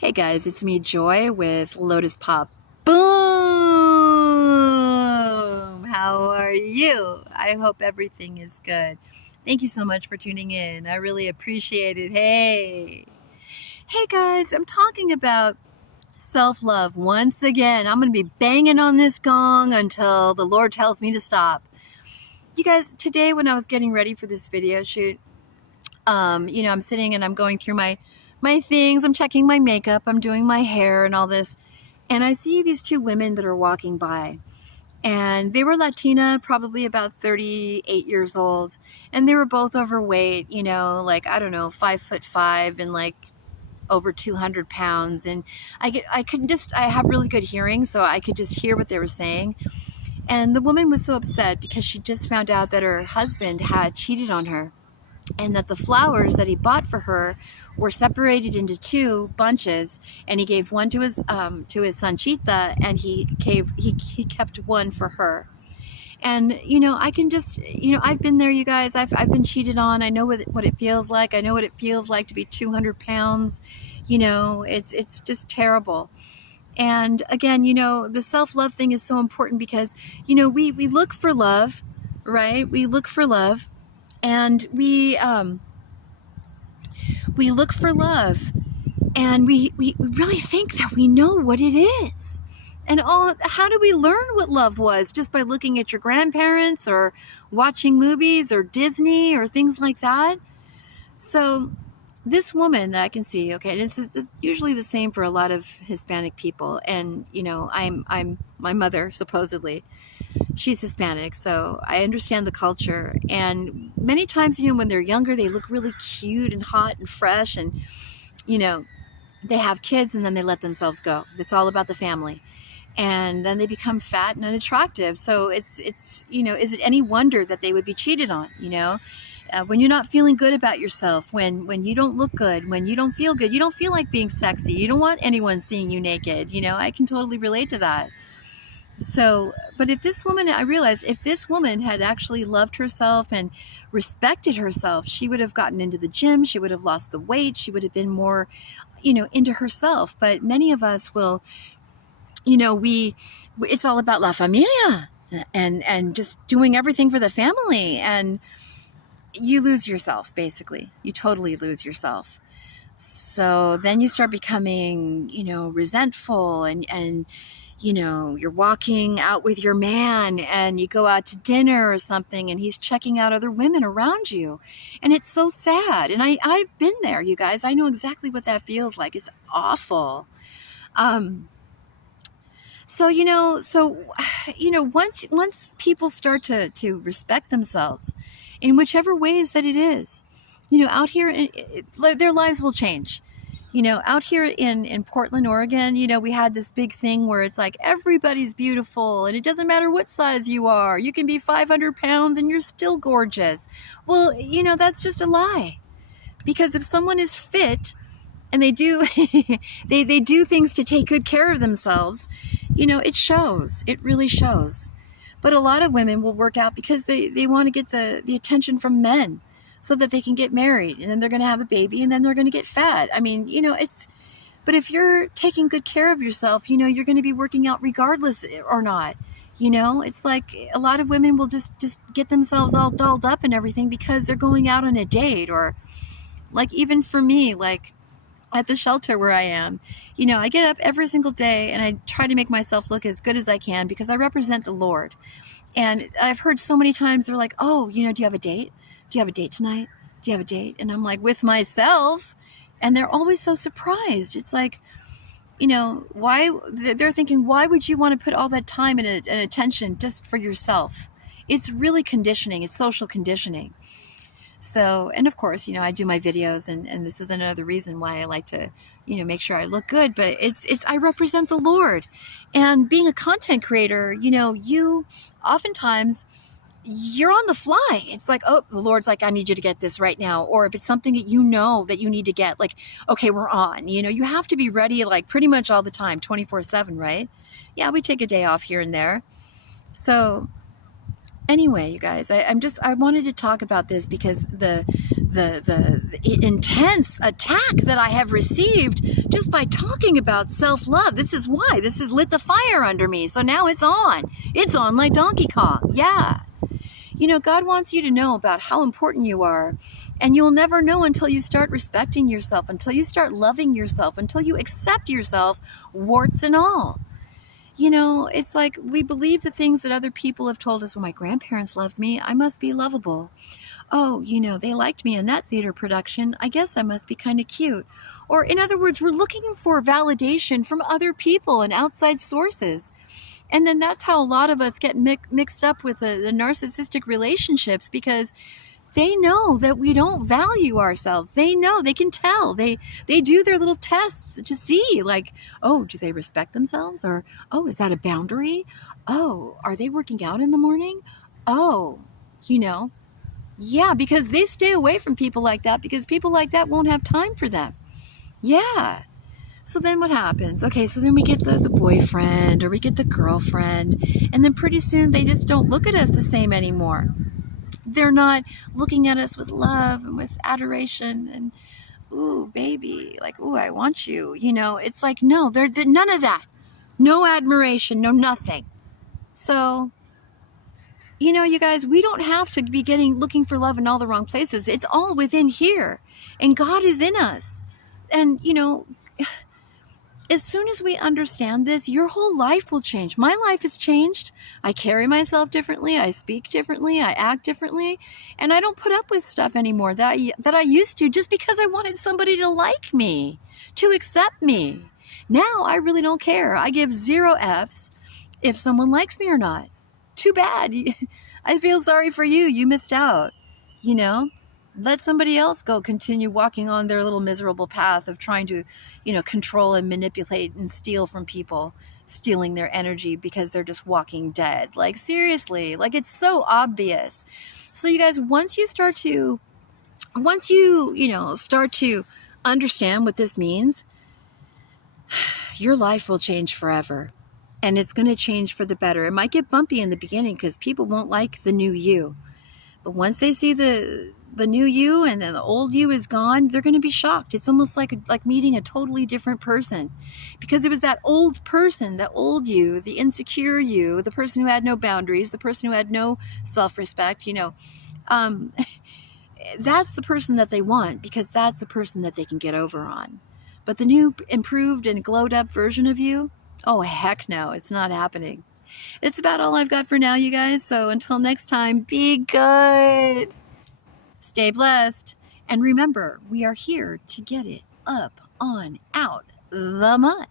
Hey guys, it's me, Joy, with Lotus Pop. Boom! How are you? I hope everything is good. Thank you so much for tuning in. I really appreciate it. Hey! Hey guys, I'm talking about self-love once again. I'm going to be banging on this gong until the Lord tells me to stop. You guys, today when I was getting ready for this video shoot, I'm sitting and I'm going through my things. I'm checking my makeup. I'm doing my hair and all this. And I see these two women that are walking by. And they were Latina, probably about 38 years old. And they were both overweight, like, I don't know, 5'5" and like over 200 pounds. And I have really good hearing, so I could just hear what they were saying. And the woman was so upset because she just found out that her husband had cheated on her, and that the flowers that he bought for her were separated into two bunches, and he gave one to his son Chita, and he kept one for her. And I can just, I've been there, you guys. I've been cheated on. I know what it feels like. I know what it feels like to be 200 pounds. It's just terrible. And again, the self-love thing is so important because we look for love, right? We look for love. And we look for love, and we really think that we know what it is. And how do we learn what love was? Just by looking at your grandparents or watching movies or Disney or things like that. So this woman that I can see, okay, and this is usually the same for a lot of Hispanic people. And, I'm my mother, supposedly. She's Hispanic, so I understand the culture. And many times, when they're younger, they look really cute and hot and fresh, and, they have kids and then they let themselves go. It's all about the family. And then they become fat and unattractive. So it's is it any wonder that they would be cheated on, when you're not feeling good about yourself, when you don't look good, when you don't feel good, you don't feel like being sexy, you don't want anyone seeing you naked, I can totally relate to that. So, but I realized if this woman had actually loved herself and respected herself, she would have gotten into the gym, she would have lost the weight, she would have been more, into herself. But many of us will, it's all about la familia and just doing everything for the family. And you lose yourself, basically. You totally lose yourself. So then you start becoming, resentful, and you're walking out with your man and you go out to dinner or something and he's checking out other women around you. And it's so sad. And I've been there, you guys. I know exactly what that feels like. It's awful. Once people start to respect themselves in whichever ways that it is, out here, their lives will change. Out here in Portland, Oregon, we had this big thing where it's like everybody's beautiful and it doesn't matter what size you are. You can be 500 pounds and you're still gorgeous. Well, that's just a lie. Because if someone is fit and they do they do things to take good care of themselves, it shows. It really shows. But a lot of women will work out because they want to get the attention from men, so that they can get married, and then they're going to have a baby, and then they're going to get fat. I mean, but if you're taking good care of yourself, you're going to be working out regardless or not. It's like a lot of women will just get themselves all dolled up and everything because they're going out on a date, or like even for me, like at the shelter where I am, I get up every single day and I try to make myself look as good as I can because I represent the Lord. And I've heard so many times they're like, oh, do you have a date? Do you have a date tonight? Do you have a date? And I'm like, with myself. And they're always so surprised. It's like, why? They're thinking, why would you want to put all that time and attention just for yourself? It's really conditioning. It's social conditioning. So, and of course, I do my videos, and this is another reason why I like to, make sure I look good. But I represent the Lord. And being a content creator, you oftentimes, you're on the fly. It's like, oh, the Lord's like, I need you to get this right now. Or if it's something that that you need to get, like, okay, we're on. You have to be ready like pretty much all the time, 24/7, right? Yeah, we take a day off here and there. So anyway, you guys, I wanted to talk about this because the the intense attack that I have received just by talking about self-love. This is why. This has lit the fire under me. So now it's on. It's on like Donkey Kong. Yeah. You know, God wants you to know about how important you are. And you'll never know until you start respecting yourself, until you start loving yourself, until you accept yourself, warts and all. You know, it's like we believe the things that other people have told us. Well, my grandparents loved me. I must be lovable. Oh, you know, they liked me in that theater production. I guess I must be kind of cute. Or in other words, we're looking for validation from other people and outside sources. And then that's how a lot of us get mixed up with the narcissistic relationships, because they know that we don't value ourselves. They know, they can tell. They do their little tests to see, like, oh, do they respect themselves? Or, oh, is that a boundary? Oh, are they working out in the morning? Oh, you know, yeah, because they stay away from people like that, because people like that won't have time for them. Yeah. So then what happens? Okay, so then we get the boyfriend or we get the girlfriend, and then pretty soon they just don't look at us the same anymore. They're not looking at us with love and with adoration and, ooh, baby, like, ooh, I want you. You know, it's like, no, they're none of that. No admiration, no nothing. So, you know, you guys, we don't have to be looking for love in all the wrong places. It's all within here. And God is in us. And, you know, as soon as we understand this, your whole life will change. My life has changed. I carry myself differently. I speak differently. I act differently. And I don't put up with stuff anymore that I used to, just because I wanted somebody to like me, to accept me. Now I really don't care. I give 0 Fs if someone likes me or not. Too bad. I feel sorry for you. You missed out. You know? Let somebody else go continue walking on their little miserable path of trying to, you know, control and manipulate and steal from people, stealing their energy because they're just walking dead. Like, seriously, like, it's so obvious. So you guys, once you start to understand what this means, your life will change forever. And it's going to change for the better. It might get bumpy in the beginning because people won't like the new you. But once they see the new you and then the old you is gone, they're going to be shocked. It's almost like meeting a totally different person, because it was that old person, that old you, the insecure you, the person who had no boundaries, the person who had no self-respect, you know, that's the person that they want, because that's the person that they can get over on. But the new, improved and glowed up version of you, oh, heck no, it's not happening. It's about all I've got for now, you guys. So until next time, be good. Stay blessed. And remember, we are here to get it up, on, out the mud.